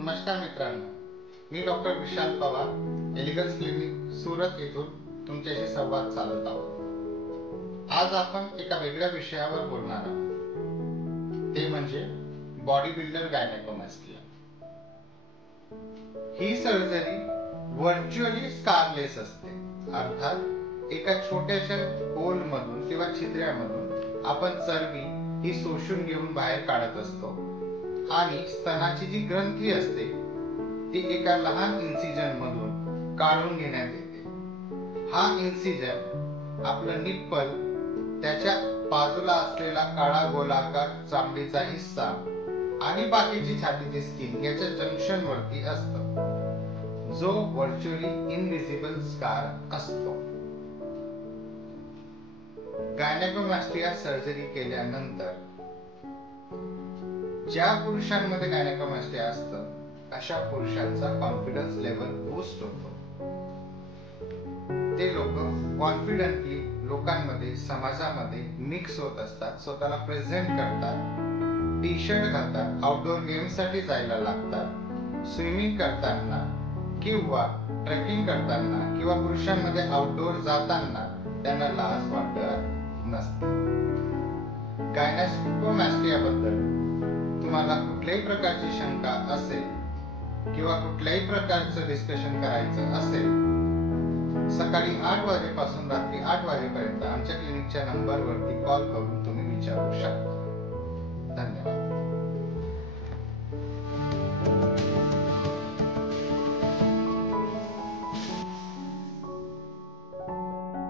नमस्कार मित्रांनो, मी डॉक्टर विशाल Pawar, elegance clinic Surat येथून तुमच्याशी संवाद साधत आहोत। आज आपण एका वेगळ्या विषयावर बोलणार आहोत, ते म्हणजे बॉडी बिल्डर गायनेकोमॅस्टिया। ही सर्जरी व्हर्च्युअली स्कारलेस असते, अर्थात एका छोट्याशा होल मधून किंवा छिद्र्यामधून आपण चरबी ही शोषून घेऊन बाहेर काढत असतो आणि स्तनाची जी ग्रंथी असते ती एका लहान इन्सिजन मधून काढून घेण्यात येते। हा इन्सिजन आपलं निप्पल, त्याच्या बाजूला असलेला काळा गोलाकार चामडीचा हिस्सा आणि बाकीची छातीची स्किन याच्या जंक्शन वरती असतो, जो व्हर्च्युअली इनविजिबल स्कार असतो। गायनेकोमॅस्टिया सर्जरी केल्यानंतर ज्या पुरुषांमध्ये गायनेकोमॅस्टिया असतं अशा पुरुषांचा कॉन्फिडन्स लेवल बूस्ट होतो। ते लोक कॉन्फिडंटली लोकांमध्ये, समाजामध्ये मिक्स होत असतात, स्वतःला प्रेझेंट करतात, टी शर्ट घालतात, आउटडोर गेम्स साठी जायला लागतात, स्विमिंग करताना किंवा ट्रेकिंग करताना किंवा पुरुषांमध्ये आउटडोर जाताना त्यांना लाज वाटत नसते। गायनेकोमॅस्टिया बद्दल तुम्हाला कुठल्याही प्रकारची शंका असेल किंवा कुठल्याही प्रकारचं डिस्कशन करायचं असेल, सकाळी 8 वाजेपासून रात्री 8 वाजेपर्यंत आमच्या क्लिनिकच्या नंबरवरती कॉल करून तुम्ही विचारू शकता। धन्यवाद।